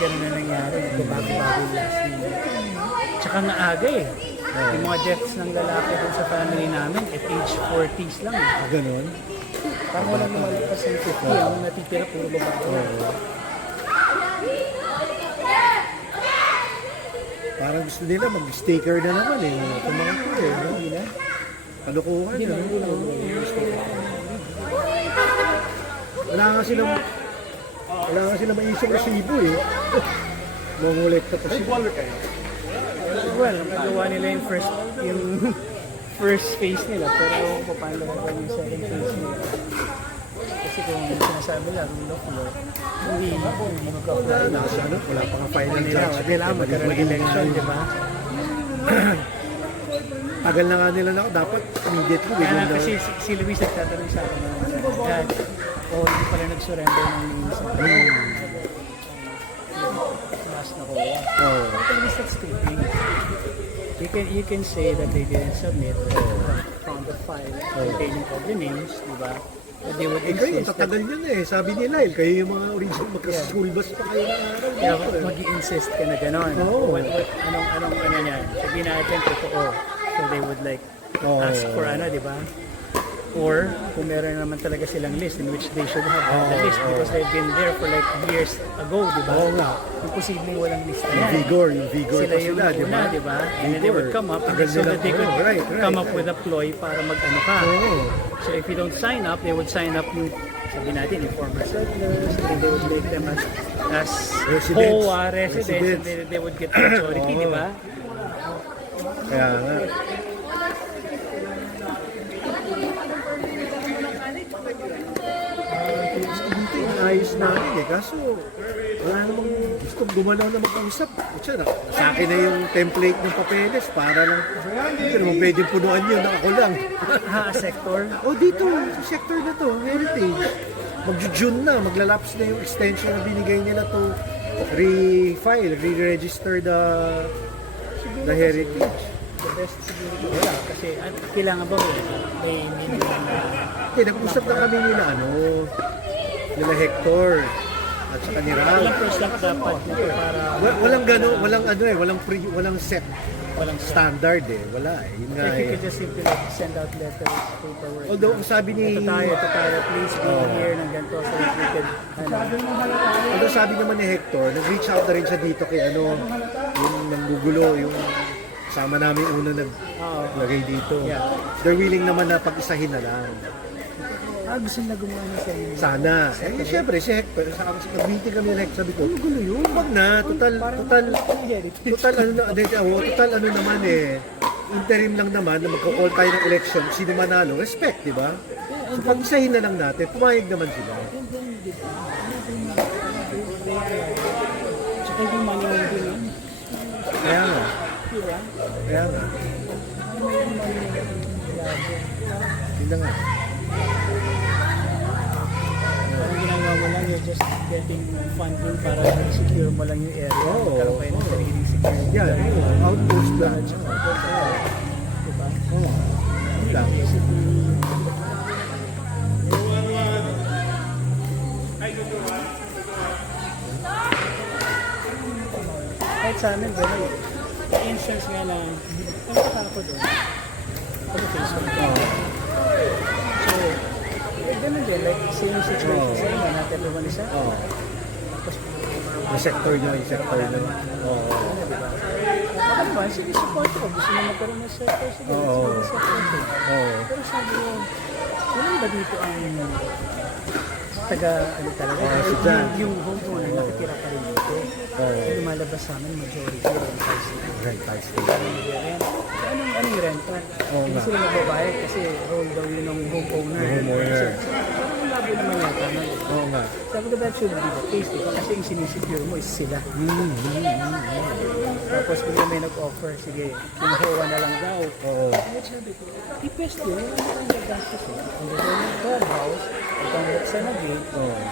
ganun na nangyari. Bago-bago last year. Tsaka nga aga eh. Yung mga deaths ng lalaki dun sa family namin at age 40s lang eh. Ganun. Parang walang lumalagpas ng 50. Ang natitira puro babae. Parang gusto nila mag-staker na naman eh. Kung mga ko eh. No? Kalukuhan Hindi na. na. Wala nga silang maisong resibo eh. Mongolekta pa siya. Well, nagawa nila yung first phase nila, pero ewan ko paano nagawa yung second phase nila. Kasi kung sinasabi lang, rule of law, hindi magka-apply na. Wala pa nga final Nila, judgment. kailangan magkaroon ng election, di ba? Tagal na nga nila na dapat immediately. Kaya nga kasi si Luis nagtatanong sa akin, Dad, hindi pala nag-surrender ng isa. Last na ko. At least that's stupid. You can say that they didn't submit from the file containing all the names, di ba? But they would Kayo, insist tatagal yun eh. Sabi nila kayo yung mga original magka-school bus pa kayo ng araw. kaya mag-i-insist ka na gano'n. Oo. Anong ano niyan? Sabihin natin, totoo. So they would like ask for di ba? Or kung meron naman talaga silang list in which they should have the list because they've been there for like years ago, di ba? Oo nga. Imposibleng walang lista Yung yan. vigor Sila pa yung sila, di ba? una, di ba? And then they would come up so that they could come up with a ploy para mag-ano ka. So if you don't sign up, they would sign up yung, sabi natin, yung former settlers, and then they would make them as Residents. residents, and then they would get majority, di ba? Kaya nga. Dito yung ayos namin eh. Kaso wala namang gusto gumalaw na mag-usap. Sa akin na yung template ng papeles para lang. Hindi naman pwedeng punuan yun na ako lang. Sector. Dito, sa sector na to, heritage. Mag-June na, maglalaps na yung extension na binigay nila to re-file, re-register the heritage. The best siguro wala kasi kailangan ba may minimum na Nag-usap na kami nila Hector at saka ni Ram. walang prospect dapat para Walang gano, walang set, walang standard eh. Wala eh. Yun nga if you eh. could just simply like send out letters, paperwork. Although ang sabi ni ito tayo, please be here ng ganito so that we could although sabi naman ni Hector, nag-reach out na rin siya dito kay yung nanggugulo, yung sama namin una naglagay dito. Yeah. They're willing naman na pag-isahin na lang. gusto na gumawa ng sarili. Sana. Siyempre, si Hector, nag-meeting kami ng Hector, sabi ko, gulo yun. Wag na, total ano naman eh. Interim lang naman na magkakall tayo ng election, sino manalo, respect, di ba? So pag-isahin na lang natin, pumayag naman sila. Tsaka yung money din. Kaya nga. Diba? Kaya nga. Hindi nga. Ang ginagawa mo lang, you're just getting funding para secure mo lang yung area. Magkaroon kayo ng sariling security. Yeah, outpost lang. Diba? Yun lang. Kahit sa amin, gano'n. May instance nga na, nagtaka ako doon. Ako Facebook. So, gano'n din, like, same situation sa inyo, natin naman isa. Tapos, Yung sector nyo. ano ba, sige support ko, gusto na magkaroon ng sector, sige, sige support ko. Pero sabi ko, wala ba dito ang talaga, yung homeowner nakitira pa rin dito. Lumalabas sa amin, majority Rentals. So, anong renta? Hindi sila magbabayad kasi role daw yun ng homeowner. So, parang labo naman yata. Oo nga. Sabi ko, that should be the case, di ba? Kasi yung sinisecure mo is sila. Tapos bigla may nag-offer, sige, yung HOA na lang daw. Sabi ko, i-pest yun, wala na kang gagastos eh. Ang gagawin ng clubhouse, pagkamit sa nag-gate,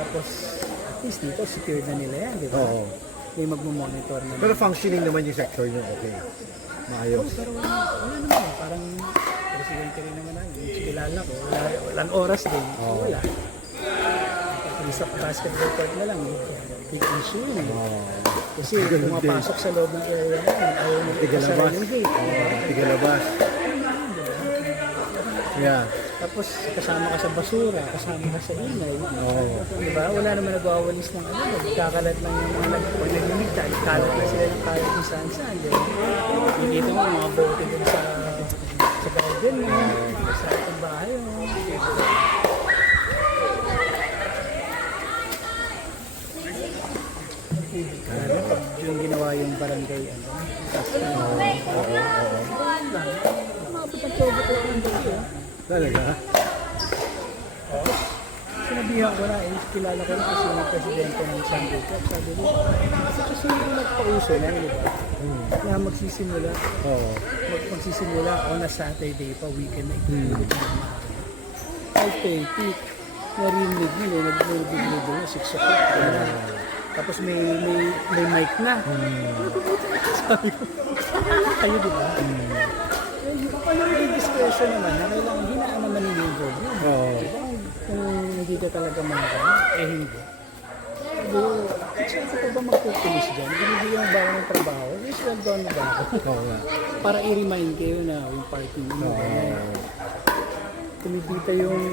tapos at least dito, secured na nila yan, di ba? May magmumonitor na. Pero functioning naman yung sector nyo, okay. Maayos. Pero wala naman, parang presidente rin naman ang kilala ko, walang oras din. Wala. Isa basketball court na lang. Big issue yun. Oh. Kasi pumapasok sa loob ng area na yun. Ayaw mo Tigalabas. ipasara yung gate. Tigalabas. Yeah. Tapos kasama ka sa basura, kasama ka sa ingay. Oo. Diba? Wala naman nagwawalis ng ano. Nagkakalat lang yung mga pag nagmimigta. Kalat na sila ng kalat kung saan-saan. Diba? Nakikita mo mga bote dun sa garden mo, sa ating bahay mo. Yung ginawa yung barangay ano. Umabot ang tubig ko ng gabi. Talaga? Sinabihan ko na, kilala ko na kasi yung presidente ng Sunday Club. Sabi ko, kasi hindi nagpauso na, di ba? Kaya magsisimula. Oo. Magsisimula on a Saturday pa, weekend na itulog na mahal. 5:30. Narinig nila, nag-nubig-nubig na, 6 o'clock. Tapos may mic na. Sabi ko, kayo di ba? Paano may discretion naman na kailangan hinaan naman yung yun. Oo. Kung hindi ka talaga makakaya, hindi. Sabi ko, saan ka ba magpupulis dyan? Binibigyan mo ba ako ng trabaho? Yes, well done ba ako? Oo nga. Para i-remind kayo na yung party nyo. Kumipita yung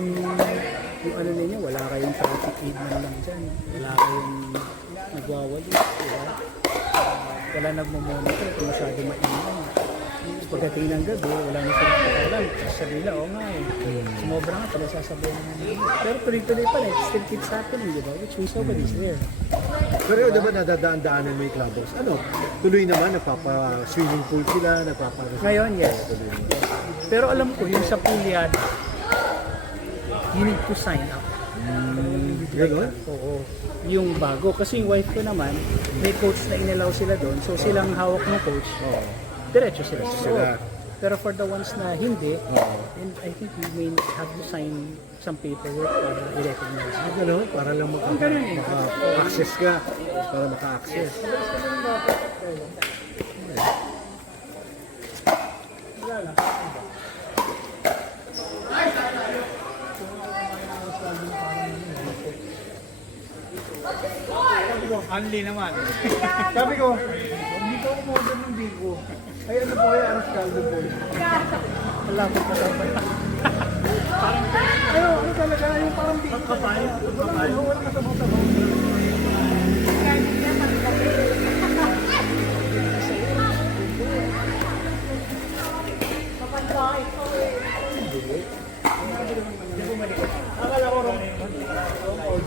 ano ninyo, wala kayong traffic aid man lang dyan. Wala kayong nagwawali. Diba? Wala nagmamonitor kung masyado mainam. Pagdating ng gabi, wala na silang pakalan. Sabi nila, oo nga eh. Sumobra nga, pinasasabihan na namin. Pero tuloy-tuloy pa rin, it still keeps happening, di ba? Which means nobody's there. Pero di ba nadadaan-daanan mo yung clubhouse? Ano? Tuloy naman, nagpapa-swimming pool sila, Ngayon, yes. Pero alam ko, yung sa pulyad, you need to sign up. Gano'n? Oo. Yung bago. Kasi yung wife ko naman, may coach na inalaw sila doon. So silang hawak ng coach. Diretso sila sa loob. Pero for the ones na hindi, and I think you may have to sign some paperwork para i-recognize. Gano'n? Para lang maka-access ka. Para maka-access. Wala lang. Unli naman. Sabi ko, hindi ko umorder ng bigo. Ay, ano po kaya aras caldo po? Malapit na sa Parang, ano talaga, yung parang bigo. kapal. Walang kasabang-sabang. Akala ko rin.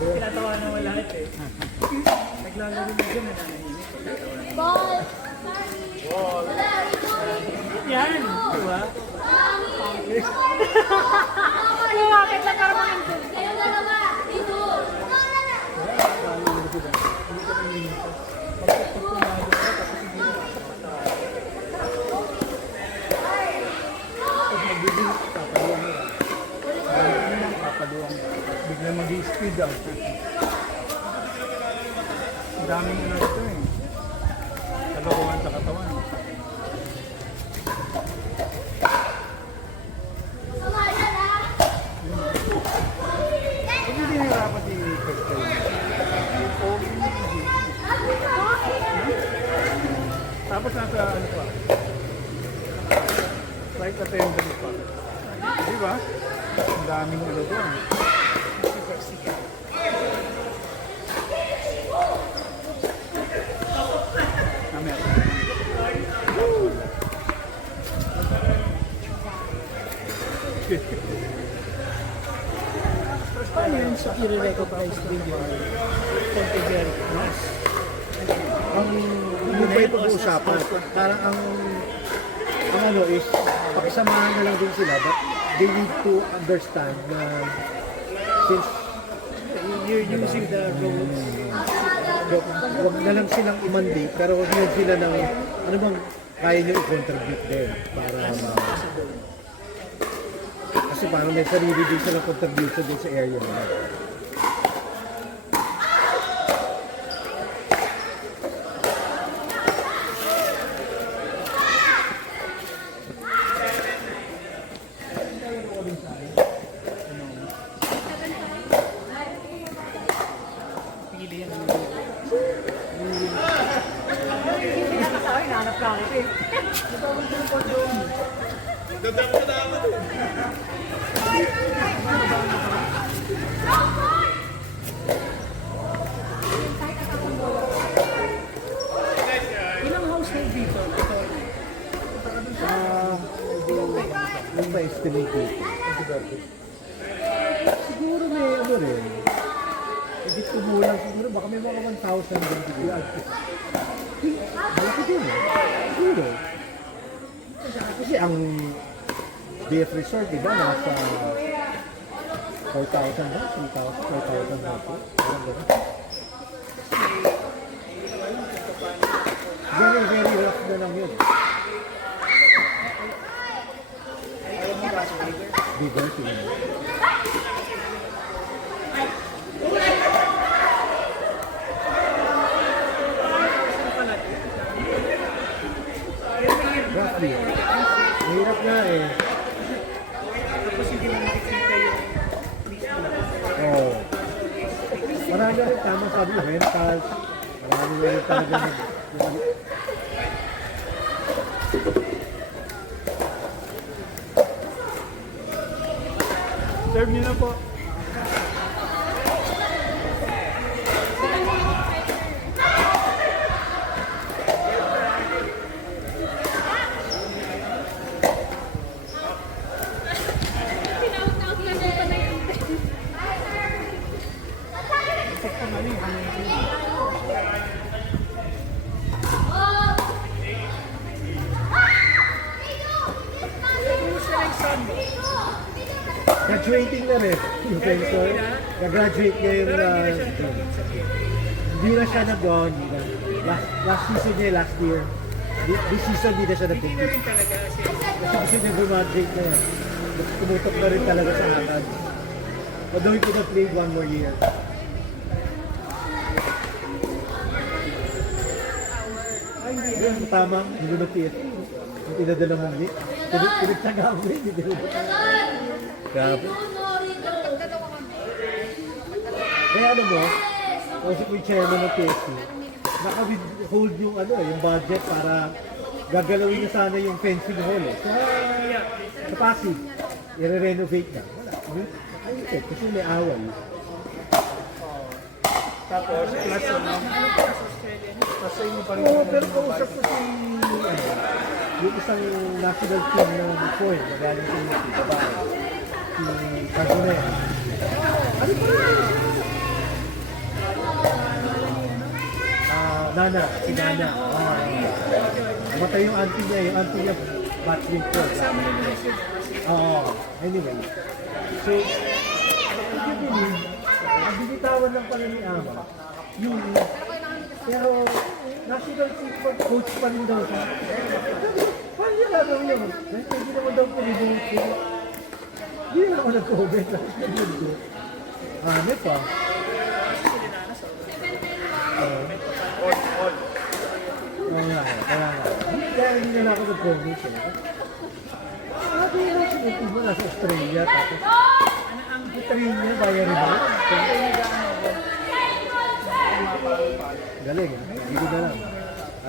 Pinatawa na wala ito eh. Naglalaro na dyan, nananahimik. Yan, di ba? Lumapit lang para makita. Kayo dalawa, dito. Bigla mag-i-speed out. Ang daming ano ito eh. Kalokohan sa katawan. Huwag hindi nahirapan si Pekay. Tapos nasa ano pa? Flight attendant pa. Di ba? Ang daming ano doon. Paano yun sa i-recognize din yung Pontevedra? Hindi pa ito usapan. Parang ang ano is, pakisamahan na lang din sila, but they need to understand na since You're using the roads. wag na lang silang i-mandate, pero wag nyo sila ng ano bang kaya nyo i-contribute din para kasi parang may sarili din silang contribution din sa area nila. bilihan ng Nakasaway, nahanap lang ito eh. Ilang household dito? Ito. Yung ma-estimate ko. Siguro may ano rin. Hindi kumulang siguro. Baka may mga 1,000 din siguro. Malaki din eh. Siguro. Kasi ang BF Resort, diba, nasa 4,000 ba? 3,000, 4,000 ba ito? Parang ganun. Very, very rough na lang yun. Bigger siguro. Roughly. Mahirap nga eh. Tapos hindi mo makikita yung Oo. Marami rin tama sabi mo, rentals. Marami rin talaga Serve niyo na po. graduating na rin. Yung sensor. Nag-graduate niya yung hindi na siya nag-on. Last season niya, last year. This season, hindi na siya nag-compete. rin talaga siya. Kasi gusto niya graduate na. Tumutok na rin talaga sa hatad. Although he could have played one more year. Yun, tama. Hindi na PSP. Yung pinadala mong lit. Pinagtsaga mo rin. Hindi na. Grabe. Kaya ano mo, kasi po yung chairman ng PSP, naka-hold yung yung budget para gagalawin niya sana yung fencing hall eh. Sa Pasig, i-renovate na. Wala. Ayun, kasi may awal. Tapos, plus ano, plus sa inyo pa rin. Oo, pero kausap ko si, yung isang national team ng Coin, na galing sa UP, babae, si Carbonell. Ano pa rin? Nana, si Nana. Matay yung auntie niya batchmate ko. Anyway. So, I believe, ang binitawan lang pala ni Ama, yung, pero, national team coach pa rin daw siya. Paano niya gagawin yun? Dahil hindi naman daw pinibunod ko. Hindi naman ako nag-comment lang. Ano pa? Kaya hindi na ako nag-comment eh. Sabi yung national team mo nasa Australia, tapos ang train niya, bayarin mo. Galing, hindi na lang.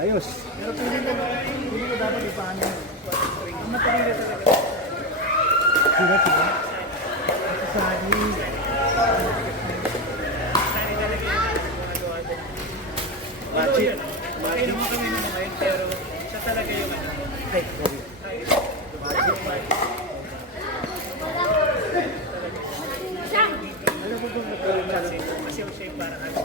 Ayos. Pero hindi ko dapat ipaano. Ang matalino talaga. Sila. Sani. Magic. Okay naman kami naman ngayon, pero siya talaga yung ano. Ay, sorry. Alam mo kung nagkaroon kasi siya yung parang ano.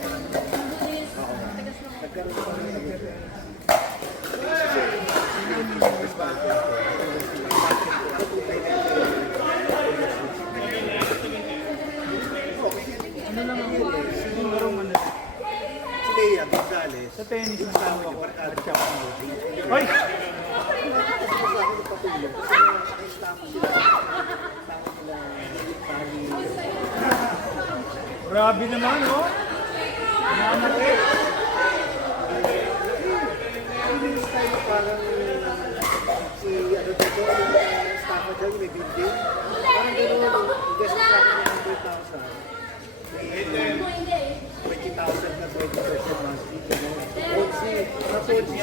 Ano lang ako, siguro man Si Lea Gonzales. sa tennis na tama ko at siya. Hoy! Grabe naman, oh! Nanakit! Parang si ano dito, yung staff na dyan, may building. Parang gano'n, invest sa akin ng 100,000. May 20,000 na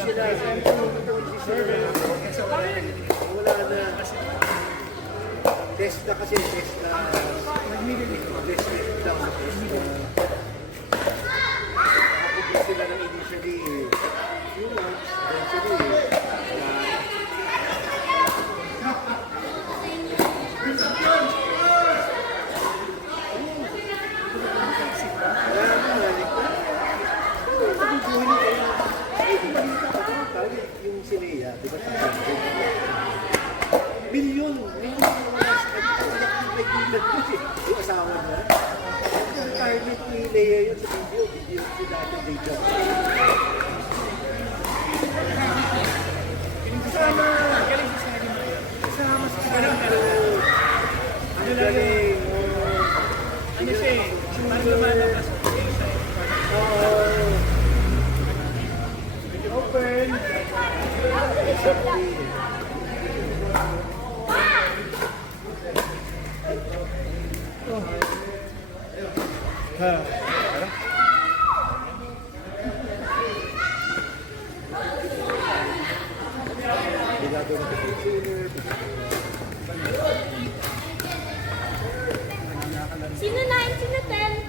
sila. Wala na. Test na kasi, test na. Test lang. Nakapagod sila ng initially. Few months, eventually. Yung si Lea, di ba? Milyon yung mga nagbibilag ko si yung asawa niya. Yung retirement ni Lea yun sa video si Dada Deja. Kasama sa sarado. Ang galing. Ano siya eh, parang lumalabas ko siya eh. Open. Sino 9? Sino 10?